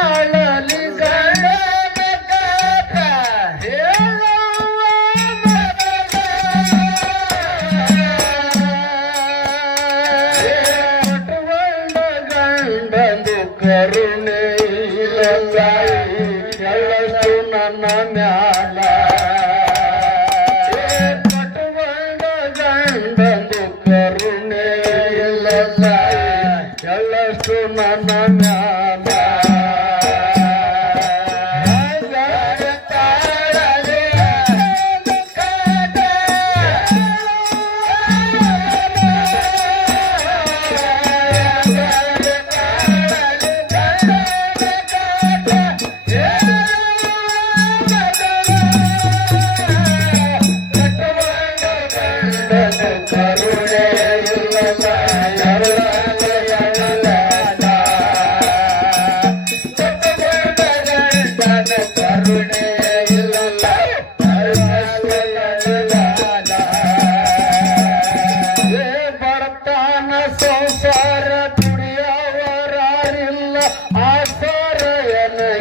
darling.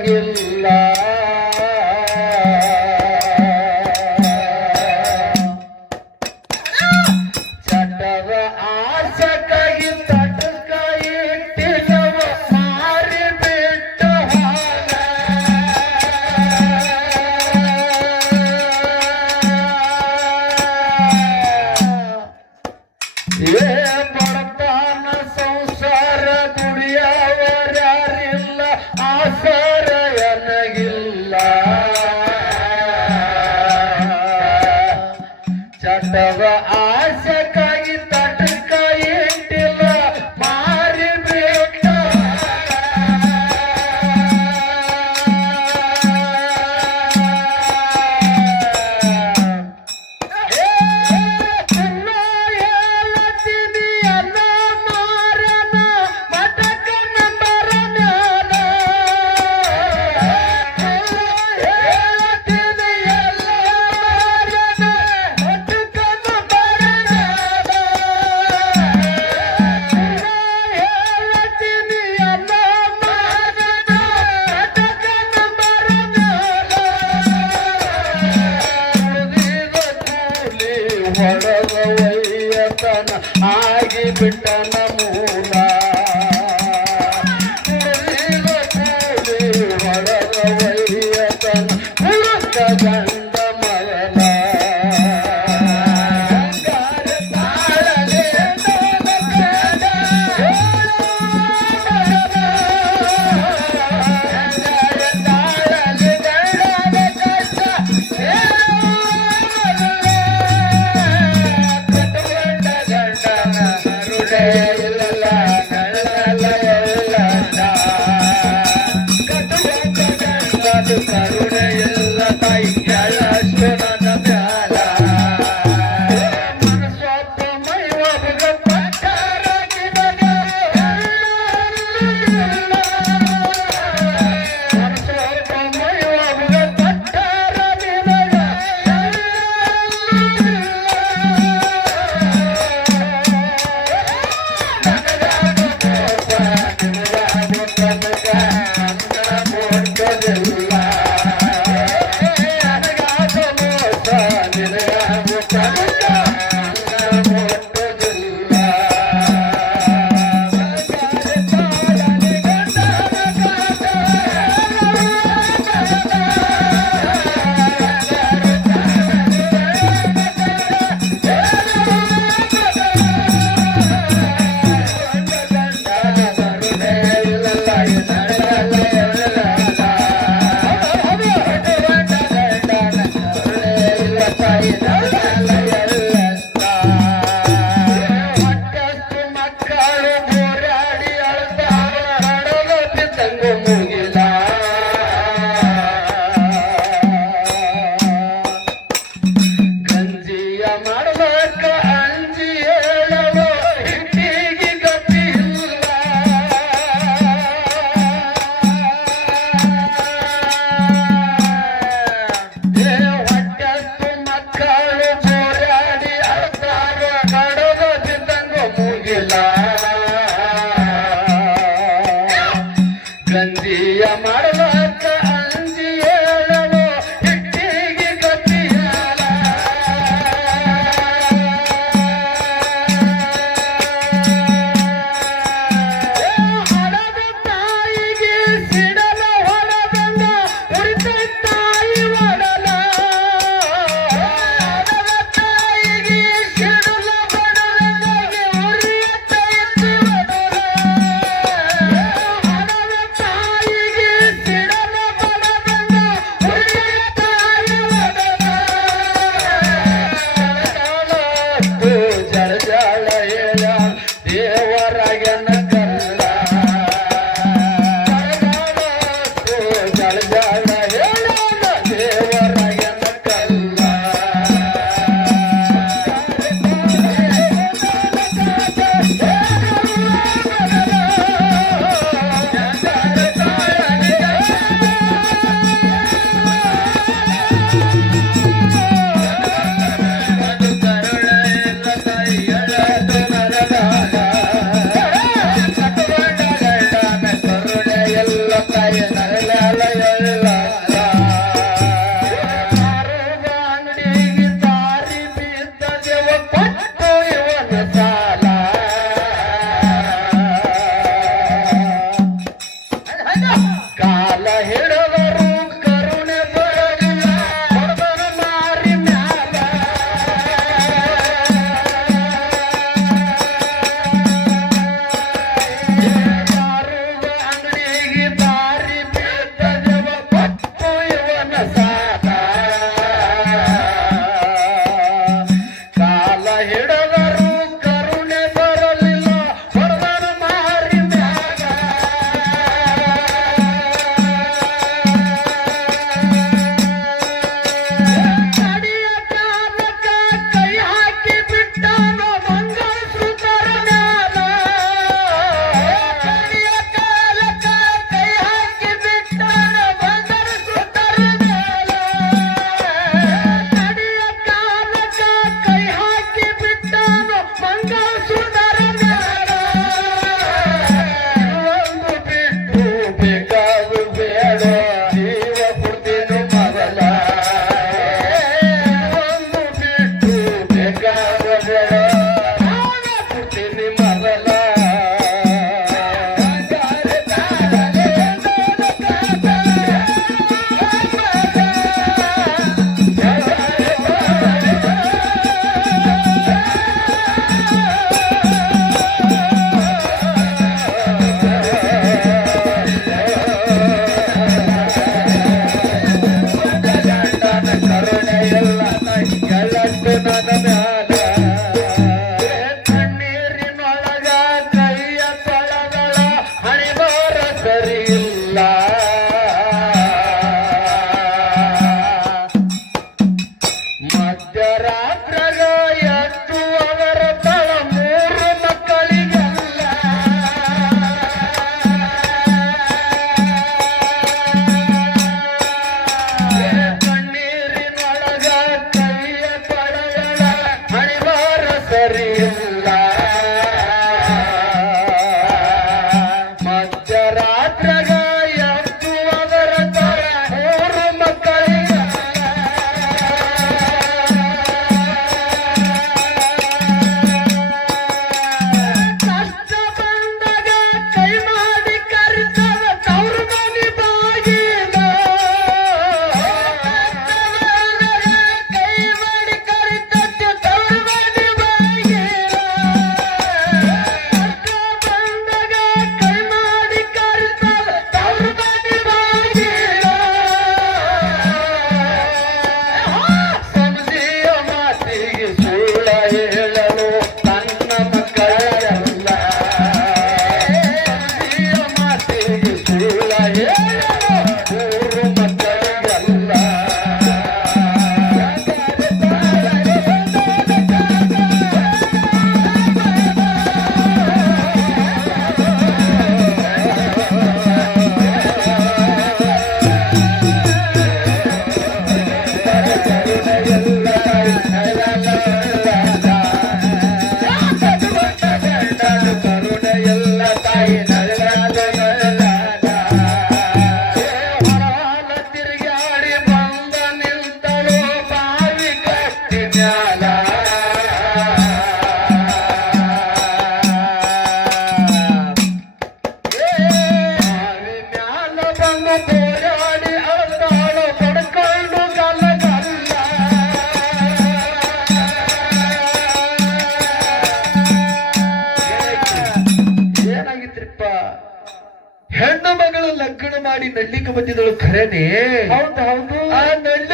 ಎನಗಿಲ್ಲ Chandava Asaka Yeah. ಗಂಜಿಯ ಮಾಡ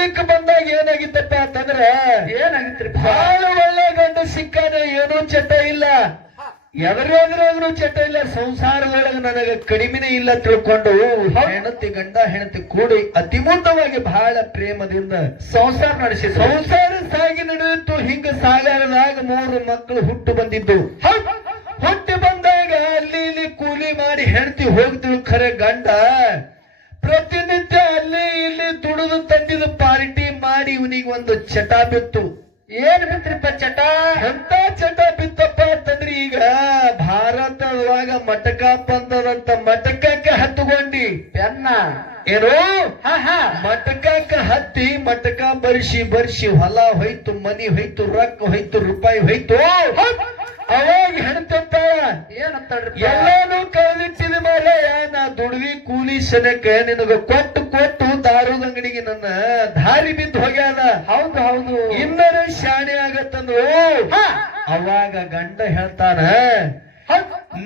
ನಡ್ಲಿಕ್ಕೆ ಬಂದಾಗ ಏನಾಗಿತ್ತಪ್ಪ ಅಂತಂದ್ರೆ ಏನಾಗಿತ್ರಿ ಬಹಳ ಒಳ್ಳೆ ಗಂಡ ಸಿಕ್ಕಾನೆ ಏನೂ ಚಟ ಇಲ್ಲ. ಎದುರೆದುರಾಗ್ರೂ ಚಟ ಇಲ್ಲ. ಸಂಸಾರದೊಳಗೆ ನನಗೆ ಕಡಿಮೆನೇ ಇಲ್ಲ ತಿಳ್ಕೊಂಡು ಹೆಣತಿ ಗಂಡ ಹೆಣತಿ ಕೂಡಿ ಅತಿಮೂತವಾಗಿ ಬಹಳ ಪ್ರೇಮದಿಂದ ಸಂಸಾರ ನಡೆಸಿ ಸಂಸಾರ ಸಾಗಿ ನಡೆಯಿತು ಹಿಂಗ ಸಾಗರದಾಗ ಮೂರು ಮಕ್ಕಳು ಹುಟ್ಟು ಬಂದಿದ್ದು. ಹುಟ್ಟಿ ಬಂದಾಗ ಅಲ್ಲಿ ಇಲ್ಲಿ ಕೂಲಿ ಮಾಡಿ ಹೆಂಡತಿ ಹೋಗ್ತಿಳು ಖರೆ ಗಂಡ ಪ್ರತಿನಿತ್ಯ ಅಲ್ಲಿ ಇಲ್ಲಿ ದುಡಿದು ತಂದಿದ್ದು ಪಾರ್ಟಿ ಮಾಡಿ ಇವನಿಗೆ ಒಂದು ಚಟ ಬಿತ್ತು. ಏನ್ ಬಿತ್ರಿಪ್ಪ ಚಟ? ಎಂತ ಚಟ ಬಿತ್ತಪ್ಪ ಅಂತಂದ್ರೆ ಈಗ ಭಾರತದೊಳಗ ಮಟಕ ಬಂದದಂತ ಮಟಕಕ್ಕೆ ಹತ್ತುಕೊಂಡಿ ಪೆನ್ನ. ಏನು? ಮಟಕಕ್ಕ ಹತ್ತಿ ಮಟಕ ಬರ್ಸಿ ಬರ್ಸಿ ಹೊಲ ಹೋಯ್ತು ಮನಿ ಹೋಯ್ತು ರೊಕ್ಕ ಹೋಯ್ತು ರೂಪಾಯಿ ಹೋಯ್ತು. ಅವಾಗ ಹೆಣ್ತಂತ ಎಲ್ಲಾನು ಕಳೆದಿಟ್ಟಿದ ಮೇಲೆ ನಾ ದುಡ್ವಿ ಕೂಲಿ ಸನಕ ನಿನಗ ಕೊಟ್ಟು ಕೊಟ್ಟು ದಾರುದ ಅಂಗಡಿಗೆ ನನ್ನ ದಾರಿ ಬಿದ್ದು ಹೋಗ್ಯಾದ ಹೌದು ಹೌದು. ಇನ್ನರ ಶಾಣೆ ಆಗತ್ತಂದ್ರು. ಅವಾಗ ಗಂಡ ಹೇಳ್ತಾನ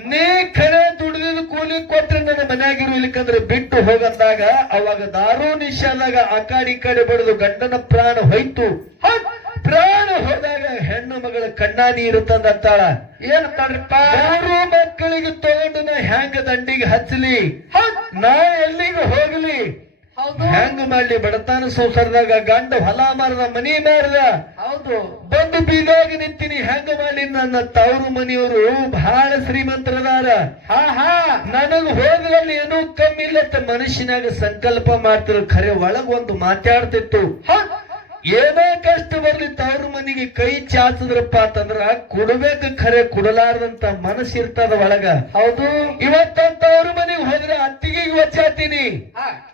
ನೀ ಖರೆ ದುಡಿದ ಕೂಲಿ ಕೊಟ್ರೆ ನನ್ನ ಮನ್ಯಾಗಿರು ಇಲ್ಲಿಕಂದ್ರೆ ಬಿಟ್ಟು ಹೋಗಂದಾಗ ಅವಾಗ ದಾರು ನಿಶಾದಾಗ ಆ ಕಡೆ ಕಡೆ ಬಡಿದು ಗಂಡನ ಪ್ರಾಣ ಹೋಯ್ತು. ಪ್ರಾಣ ಹೋದಾಗ ಹೆಣ್ಣು ಮಗಳ ಕಣ್ಣ ನೀರು ತಂದಂತಾಳ ಏನಂತಾಳ್ರಿಪ್ಪ ಮೂರು ಮಕ್ಕಳಿಗೆ ತಗೊಂಡು ನಾ ಹೆಂಗ ದಂಡಿಗೆ ಹಚ್ಚಲಿ? ನಾ ಎಲ್ಲಿಗೆ ಹೋಗ್ಲಿ? ಹೆಂಗ ಮಾಡ್ಲಿ ಬಡತಾನ ಸಂಸಾರದಾಗ? ಗಂಡ ಹೊಲ ಮಾರದ ಮನಿ ಮಾರದ? ಹೌದು. ಬಂದು ಬೀದಾಗ ನಿಂತೀನಿ ಹೆಂಗ ಮಾಡ್ಲಿ ನನ್ನ ತವರು ಮನೆಯವರು? ಬಹಳ ಶ್ರೀಮಂತರದಾರ. ನನಗ್ ಹೋದ್ರಲ್ಲಿ ಏನೂ ಕಮ್ಮಿ ಇಲ್ಲ ಮನುಷ್ಯನಾಗ ಸಂಕಲ್ಪ ಮಾಡ್ತಿರೋ ಖರೆ ಒಳಗ್ ಒಂದು ಮಾತಾಡ್ತಿತ್ತು. ಏನೇ ಕಷ್ಟ ಬರ್ಲಿ ತವ್ರ ಮನೆಗೆ ಕೈ ಚಾಚದ್ರಪ್ಪ ಅಂತಂದ್ರ ಕೊಡ್ಬೇಕು ಖರೆ ಕೊಡಲಾರ್ದಂತ ಮನಸ್ಸಿರ್ತದ ಒಳಗ. ಹೌದು. ಇವತ್ತಂತ ಅವ್ರ ಮನೆಗೆ ಹೋದ್ರೆ ಅತ್ತಿಗೆ ಒಚ್ಚಾತೀನಿ.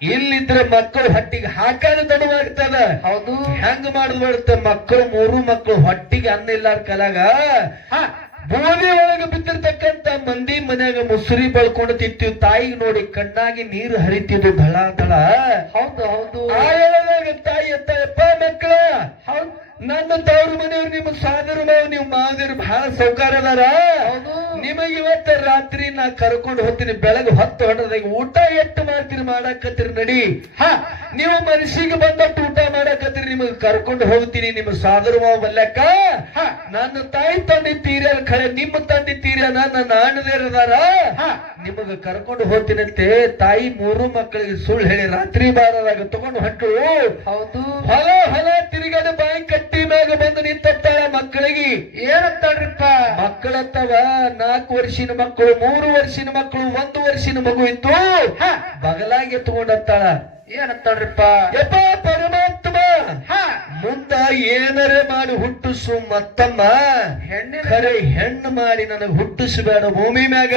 ಇಲ್ಲಿದ್ರೆ ಮಕ್ಕಳು ಹೊಟ್ಟಿಗೆ ಹಾಕಾದ ತಡವಾಗ್ತದ. ಹೌದು. ಹೆಂಗ್ ಮಾಡುದ್ ಬರುತ್ತೆ ಮಕ್ಕಳು ಮೂರು ಮಕ್ಕಳು ಹೊಟ್ಟಿಗೆ ಅನ್ನ ಇಲ್ಲಾರ ಕಲಾಗ. ಬೂದಿ ಒಳಗ ಬಿದ್ದಿರ್ತಕ್ಕಂತ ಮಂದಿ ಮನ್ಯಾಗ ಮುಸುರಿ ಬಳ್ಕೊಂಡು ತಿಂತೀವಿ. ತಾಯಿಗೆ ನೋಡಿ ಕಣ್ಣಾಗಿ ನೀರು ಹರಿತಿದ್ದು ದಳ ದಳ. ಹೌದು ಹೌದು. ಆ ಎಳೆದಾಗ ತಾಯಿ ಎತ್ತಪ್ಪ ಮಕ್ಕಳ ಹೌದು. ನನ್ನ ತವ್ರ ಮನೆಯವ್ರು ನಿಮ್ಮ ಸಾದರು ಮಾವು ನೀವು ಮಾವದಿರು ಬಹಳ ಸೌಕಾರ ಅದಾರ. ಹೌದು. ನಿಮಗೆ ಇವತ್ತ ರಾತ್ರಿ ನಾ ಕರ್ಕೊಂಡು ಹೋಗ್ತೀನಿ ಬೆಳಗ್ಗೆ ಹೊತ್ತು ಹೊಡೆದಾಗ ಊಟ ಎಟ್ಟು ಮಾಡ್ತೀರಿ ಮಾಡಾಕತ್ತೀರಿ ನಡಿ. ಹಾ, ನೀವು ಮನಸ್ಸಿಗೆ ಬಂದಟ್ಟು ಊಟ ಮಾಡಾಕತ್ತೀರಿ. ನಿಮಗೆ ಕರ್ಕೊಂಡು ಹೋಗ್ತೀನಿ ನಿಮ್ ಸಾಗರ ಮಾವು ಬಲ್ಲಕ್ಕ ನನ್ನ ತಾಯಿ ತಂದಿ ತೀರ್ಯಾರ ಖರೆ ನಿಮ್ಮ ತಂದಿ ತೀರ್ಯಾನ ನನ್ನ ಅಣ್ಣದೇರದಾರ. ನಿಮಗ ಕರ್ಕೊಂಡು ಹೋಗ್ತೀನಂತೆ. ತಾಯಿ ಮೂರು ಮಕ್ಕಳಿಗೆ ಸುಳ್ಳು ಹೇಳಿ ರಾತ್ರಿ ಬಾರದಾಗ ತಗೊಂಡು ಹೊಂಟು. ಹೌದು. ಹೊಲ ಹೊಲ ತಿರುಗದ ಬಾಯಿ ಕಟ್ಟಿ ಮ್ಯಾಗ ಬಂದು ನಿಂತಾಳ ಮಕ್ಕಳಿಗೆ. ಏನಂತಾಳ್ರಿಪ್ಪ? ಮಕ್ಕಳತ್ತವ ನಾಲ್ಕು ವರ್ಷಿನ ಮಕ್ಕಳು ಮೂರು ವರ್ಷಿನ ಮಕ್ಕಳು ಒಂದು ವರ್ಷಿನ ಮಗು ಇತ್ತು. ಹಾ, ಬಗಲಾಗಿ ತಗೊಂಡತ್ತಾಳ ಏನಂತಾಳ್ರಿಪ್ಪ ಯಪ್ಪ ಪರಮಾತ್ಮ! ಮುಂದ ಏನರೇ ಮಾಡಿ ಹುಟ್ಟಿಸು ಮತ್ತಮ್ಮ. ಹೆಣ್ಣಿನ ಖರೆ ಹೆಣ್ಣು ಮಾಡಿ ನನಗೆ ಹುಟ್ಟಿಸಬೇಡ ಭೂಮಿ ಮ್ಯಾಗ.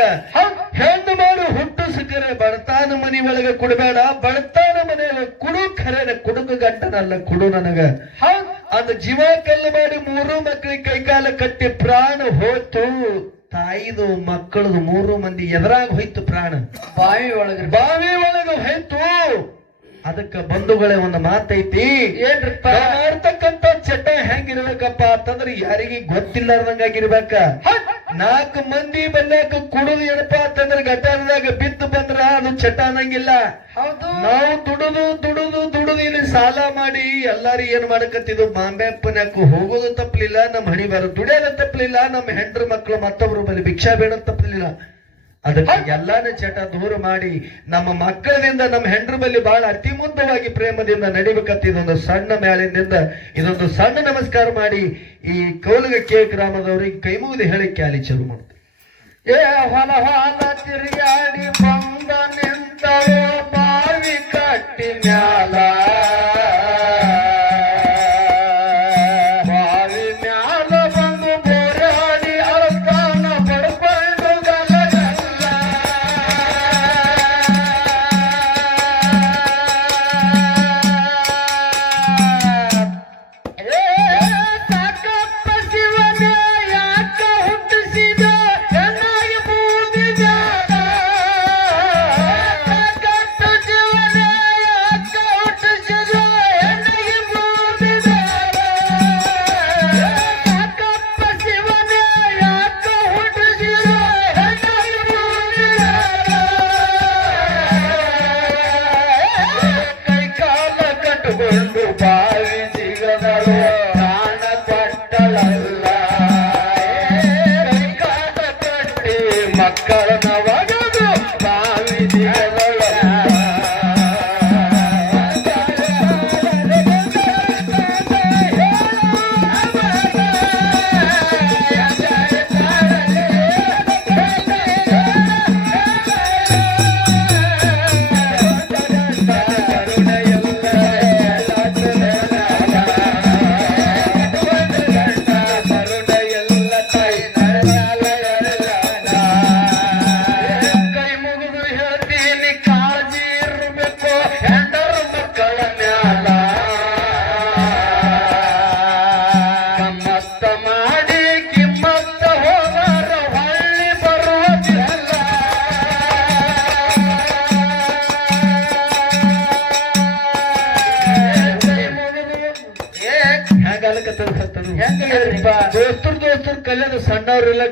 ಹೆಣ್ಣು ಮಾಡಿ ಹುಟ್ಟಿಸಕರೆ ಬಡತಾನ ಮನಿ ಒಳಗ ಕೊಡಬೇಡ ಬಡತಾನ ಮನೆಯಲ್ಲ ಕುಡು ಖರೆ ಕುಡುಕ ಗಂಟನಲ್ಲ ಕುಡು ನನಗ. ಅದು ಜೀವ ಕಲ್ಲು ಮಾಡಿ ಮೂರು ಮಕ್ಕಳಿಗೆ ಕೈಕಾಲ ಕಟ್ಟಿ ಪ್ರಾಣ ಹೋಯ್ತು. ತಾಯಿದು ಮಕ್ಕಳದು ಮೂರು ಮಂದಿ ಎದುರಾಗ ಹೋಯ್ತು ಪ್ರಾಣ. ಬಾವಿ ಒಳಗ ಬಾವಿ ಒಳಗ ಹೋಯ್ತು. ಅದಕ್ಕ ಬಂಧುಗಳೇ ಒಂದು ಮಾತೈತಿ. ಏನ್ರಿಪ್ಪ? ನಾವ್ ಮಾಡ್ತಕ್ಕಂತ ಚಟ ಹೆಂಗಿರ್ಬೇಕಪ್ಪ ಅಂತಂದ್ರೆ ಯಾರಿಗೆ ಗೊತ್ತಿಲ್ಲಾರ್ದಂಗಾಗಿರ್ಬೇಕ. ನಾಲ್ಕು ಮಂದಿ ಬಂದಾಗ ಕುಡುದು ಏನಪ್ಪ ಅಂತಂದ್ರೆ ಗಟಾರದಾಗ ಬಿದ್ದು ಬಂದ್ರ ಅದು ಚಟ ಅನ್ನಂಗಿಲ್ಲ. ಹೌದು. ನಾವು ದುಡುದು ದುಡುದು ದುಡುದು ಇಲ್ಲಿ ಸಾಲ ಮಾಡಿ ಎಲ್ಲಾರು ಏನ್ ಮಾಡಕತ್ತಿದ್ದು? ಬಾಂಬೆ ಪುಣ್ಯಕ್ಕೂ ಹೋಗೋದು ತಪ್ಪಲಿಲ್ಲ ನಮ್ಮ ಹಣಿ ಬರ ದುಡಿಯೋದು ತಪ್ಪಲಿಲ್ಲ ನಮ್ಮ ಹೆಂಡ್ರ ಮಕ್ಕಳು ಮತ್ತೊಬ್ರು ಬಲಿ ಭಿಕ್ಷಾ ಬೇಡ ತಪ್ಪಲಿಲ್ಲ ಅದಕ್ಕೆ ಎಲ್ಲಾನ ಚಟ ದೂರ ಮಾಡಿ ನಮ್ಮ ಮಕ್ಕಳಿಂದ ನಮ್ಮ ಹೆಂಡ್ರ ಬಲ್ಲಿ ಬಹಳ ಅತಿಮುದ್ದವಾಗಿ ಪ್ರೇಮದಿಂದ ನಡಿಬೇಕಂತ ಇದೊಂದು ಸಣ್ಣ ಮ್ಯಾಲಿನಿಂದ ಇದೊಂದು ಸಣ್ಣ ನಮಸ್ಕಾರ ಮಾಡಿ ಈ ಕೌಲಗ ಕೆ ಗ್ರಾಮದವರಿಗೆ ಕೈ ಮುಗಿದು ಹೇಳಿ ಕ್ಯಾಲಿ ಚಲು ಮಾಡ್ತೀವಿ ಏ ಬಂದ ಕಟ್ಟಿ ಮ್ಯಾಲ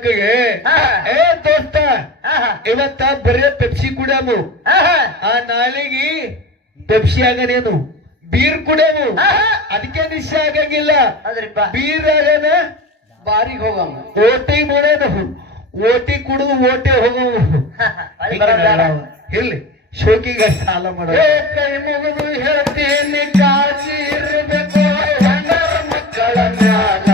ಇಲ್ಲಕ್ಕಿಗೆ ಏ ದೋಸ್ತ ಇವತ್ತ ಬರೀ ಪೆಪ್ಸಿ ಕುಡಿಯಾಮು ಆಹಾ, ಆ ನಾಲಿಗೆ ಪೆಪ್ಸಿ ಆಗನೇನು? ಬೀರ್ ಕುಡಿಯೋವು. ಆಹಾ. ಅದಕ್ಕೆ ನಿಶ್ಚಯ ಆಗಂಗಿಲ್ಲ. ಬೀರ್ ಆಗನ ಬಾರಿಗೆ ಹೋಗಮ್ಮ. ಓಟಿ ಮಾಡೋದು ಓಟಿ ಕುಡಿದು ಓಟಿ ಹೋಗವು. ಇಲ್ಲಿ ಶೋಕಿಗೆ ಸಾಲ ಮಾಡೋ ಕೈ ಮುಗಿದು ಹೇಳ್ತೀನಿ ಕಾಜಿ ಇರಬೇಕು ಮಕ್ಕಳ ಮ್ಯಾಲ